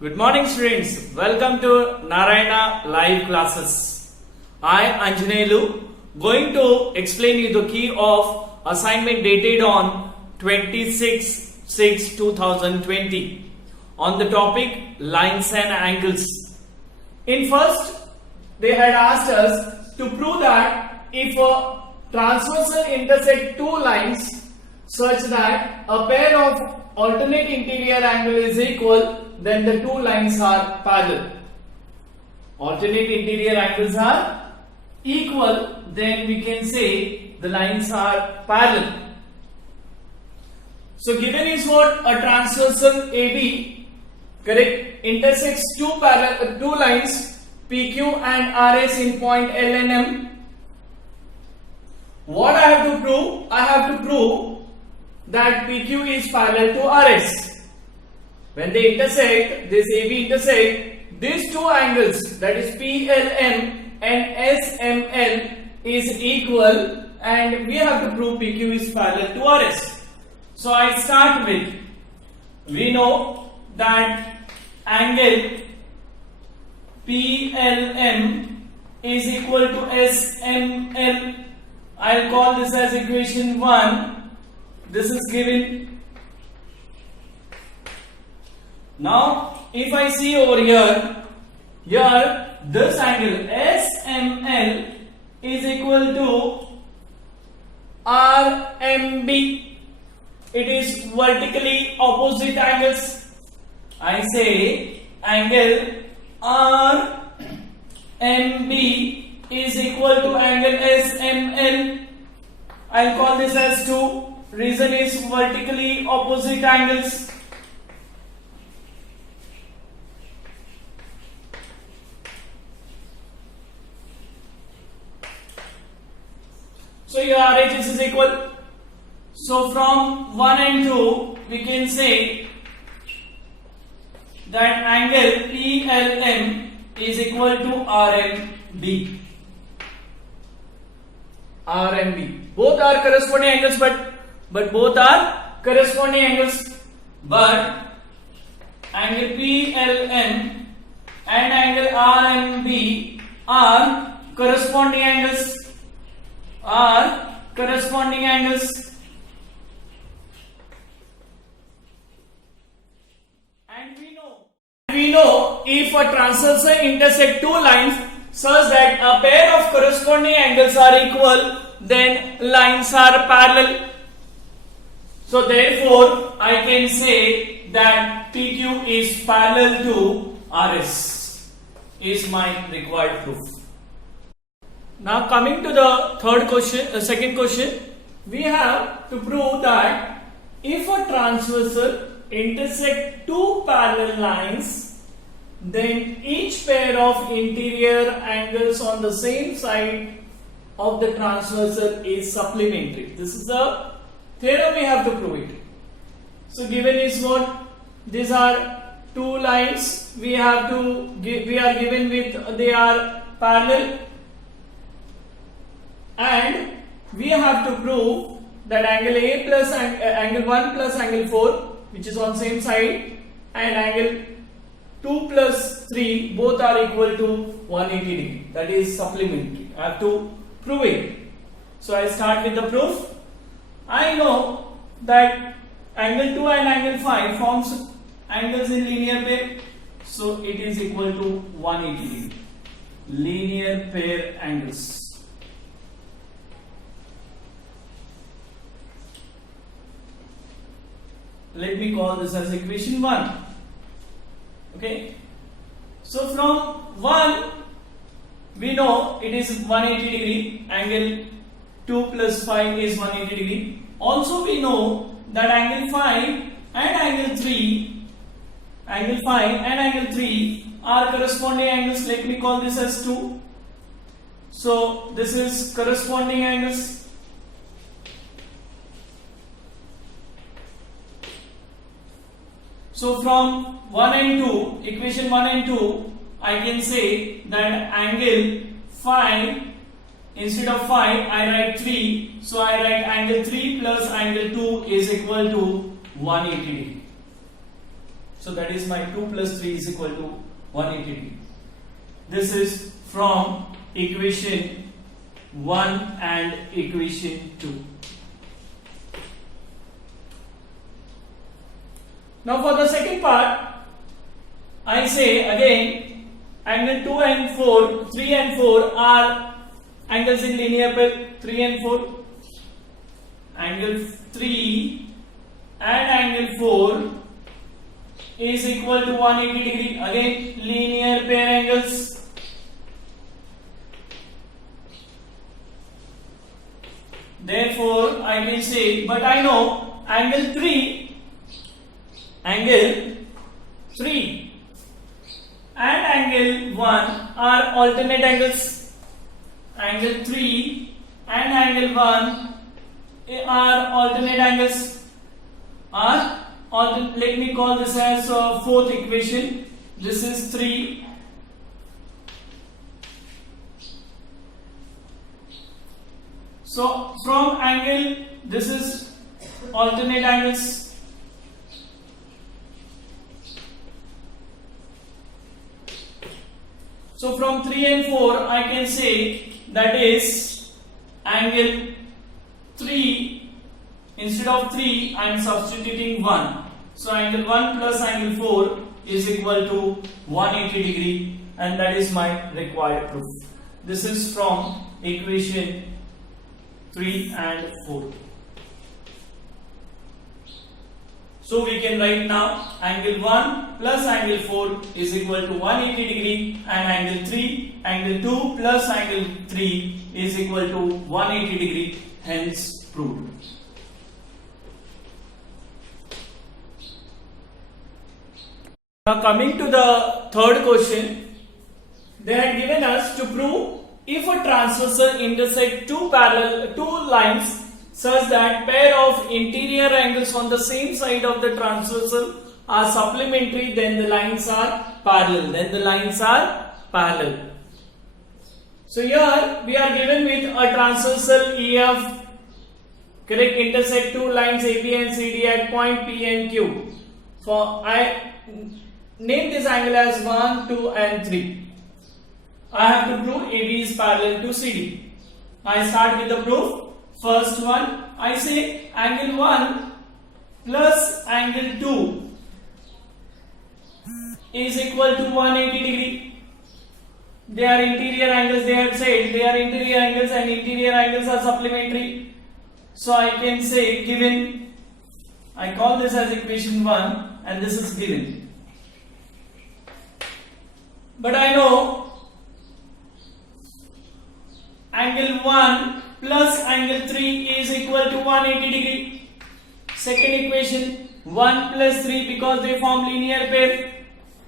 Good morning students, welcome to Narayana live classes. I Anjanelu going to explain you the key of assignment dated on 26/6/2020 on the topic lines and angles. In first they had asked us to prove that if a transversal intersect two lines such that a pair of alternate interior angle is equal, then the two lines are parallel. Alternate interior angles are equal, then we can say the lines are parallel. So given is what? A transversal AB, correct, intersects two lines PQ and RS in point L and M. What I have to prove? I have to prove that PQ is parallel to RS. When they intersect, this AB intersect, these two angles, that is PLM and SML is equal, and we have to prove PQ is parallel to RS. So I start with, we know that angle PLM is equal to SML. I'll call this as equation 1. This is given. Now, if I see over here this angle SML is equal to RMB. It is vertically opposite angles. I say angle RMB is equal to angle SML. I'll call this as 2. Reason is vertically opposite angles. So your RHS is equal. So from 1 and 2 we can say that angle PLM is equal to RMB. RMB. Both are corresponding angles, but both are corresponding angles. But angle PLM and angle RMB are corresponding angles. And we know if a transversal intersect two lines such that a pair of corresponding angles are equal, then lines are parallel. So therefore I can say that PQ is parallel to RS is my required proof. Now coming to the second question, we have to prove that if a transversal intersect two parallel lines, then each pair of interior angles on the same side of the transversal is supplementary. This is the theorem we have to prove it. So given is what? These are two lines. We are given with they are parallel, and we have to prove that angle A plus angle 1 plus angle 4, which is on same side, and angle 2 plus 3 both are equal to 180 degree. That is supplementary. I have to prove it. So I start with the proof. I know that angle 2 and angle 5 forms angles in linear pair. So it is equal to 180 degree. Linear pair angles. Let me call this as equation 1. Okay. So from 1 we know it is 180 degree. Angle 2 plus 5 is 180 degree. Also we know that angle 5 and angle 3 are corresponding angles. Let me call this as 2. So this is corresponding angles. So from 1 and 2, equation 1 and 2, I can say that angle 5, instead of 5 I write 3, so I write angle 3 plus angle 2 is equal to 180 degree. So that is my 2 plus 3 is equal to 180 degree. This is from equation 1 and equation 2. Now for the second part, I say again, angle 2 and 4, 3 and 4 are angles in linear pair, 3 and 4. Angle 3 and angle 4 is equal to 180 degree. Again, linear pair angles. Therefore, I will say, but I know angle 3 and angle 1 are alternate angles. Angle 3 and angle 1 are alternate angles. Let me call this as fourth equation. This is 3. So from angle, this is alternate angles. So from 3 and 4, I can say that is angle 3. Instead of 3, I am substituting 1. So angle 1 plus angle 4 is equal to 180 degree, and that is my required proof. This is from equation 3 and 4. So we can write now angle 1 plus angle 4 is equal to 180 degree, and angle 2 plus angle 3 is equal to 180 degree, hence proved. Now coming to the third question, they had given us to prove if a transversal intersect two lines such that pair of interior angles on the same side of the transversal are supplementary, then the lines are parallel. So here we are given with a transversal EF, correct, intersect two lines AB and CD at point P and Q. For I name this angle as 1, 2 and 3. I have to prove AB is parallel to CD. I start with the proof. First one, I say angle 1 plus angle 2 is equal to 180 degree. They are interior angles, they have said they are interior angles, and interior angles are supplementary. So I can say given, I call this as equation 1 and this is given. But I know angle 1 plus angle 3 is equal to 180 degree. Second equation, 1 plus 3, because they form linear pair.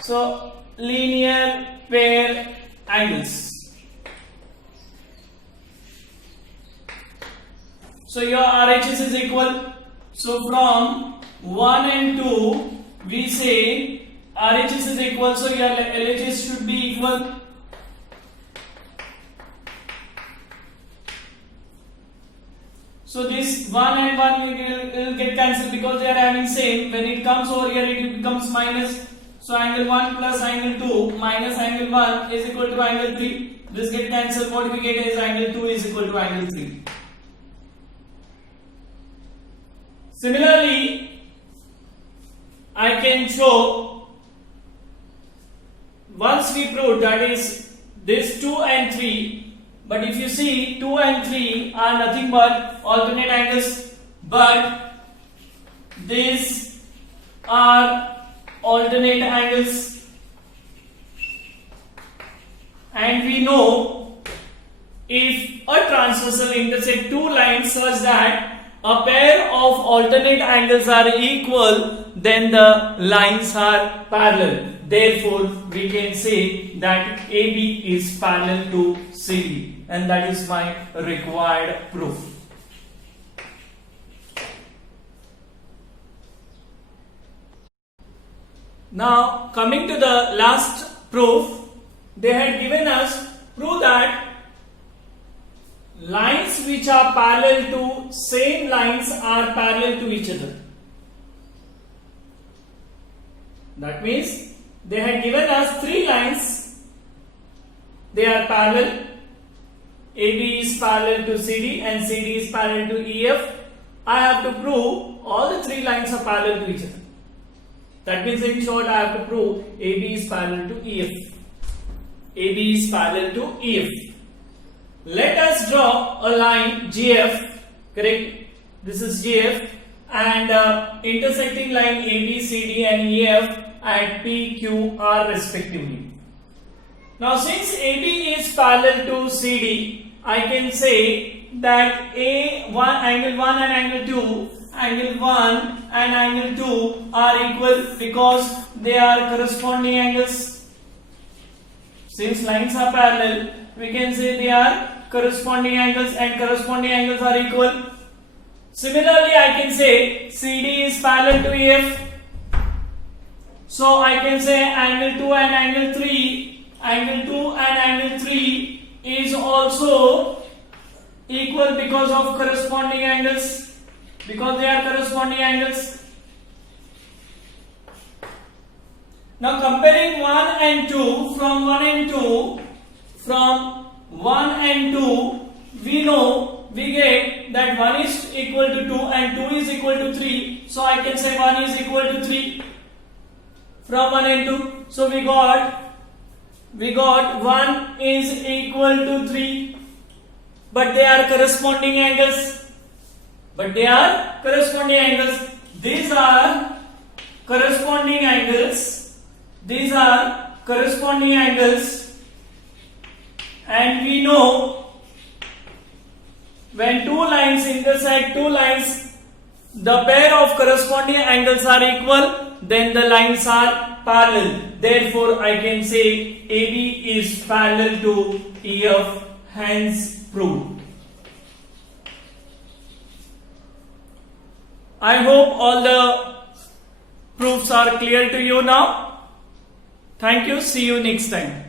So linear pair angles. So your RHS is equal. So from 1 and 2 we say RHS is equal, so your LHS should be equal. So this 1 and 1 will get cancelled because they are having same. When it comes over here, it becomes minus. So angle 1 plus angle 2 minus angle 1 is equal to angle 3. This get cancelled. What we get is angle 2 is equal to angle 3. Similarly, I can show, once we proved, that is this 2 and 3, but if you see 2 and 3 are nothing but alternate angles, but these are alternate angles, and we know if a transversal intersect two lines such that a pair of alternate angles are equal, then the lines are parallel. Therefore, we can say that AB is parallel to CD, and that is my required proof. Now, coming to the last proof, they had given us prove that lines which are parallel to same lines are parallel to each other. That means they had given us three lines. They are parallel. AB is parallel to CD and CD is parallel to EF. I have to prove all the three lines are parallel to each other. That means in short I have to prove AB is parallel to EF. AB is parallel to EF. Let us draw a line GF, correct? This is GF, and intersecting line AB, CD and EF at P, Q, R respectively. Now since AB is parallel to CD, I can say that angle 1 and angle 2, angle 1 and angle 2 are equal because they are corresponding angles. Since lines are parallel, we can say they are corresponding angles and corresponding angles are equal. Similarly, I can say CD is parallel to EF. So I can say angle 2 and angle 3, angle 2 and angle 3 is also equal because of corresponding angles, because they are corresponding angles. Now comparing 1 and 2, from 1 and 2, we get that 1 is equal to 2 and 2 is equal to 3. So I can say 1 is equal to 3 from 1 and 2. So we got 1 is equal to 3. But they are corresponding angles. These are corresponding angles. And we know when two lines intersect two lines, the pair of corresponding angles are equal, then the lines are parallel. Therefore, I can say AB is parallel to EF, hence proved. I hope all the proofs are clear to you now. Thank you. See you next time.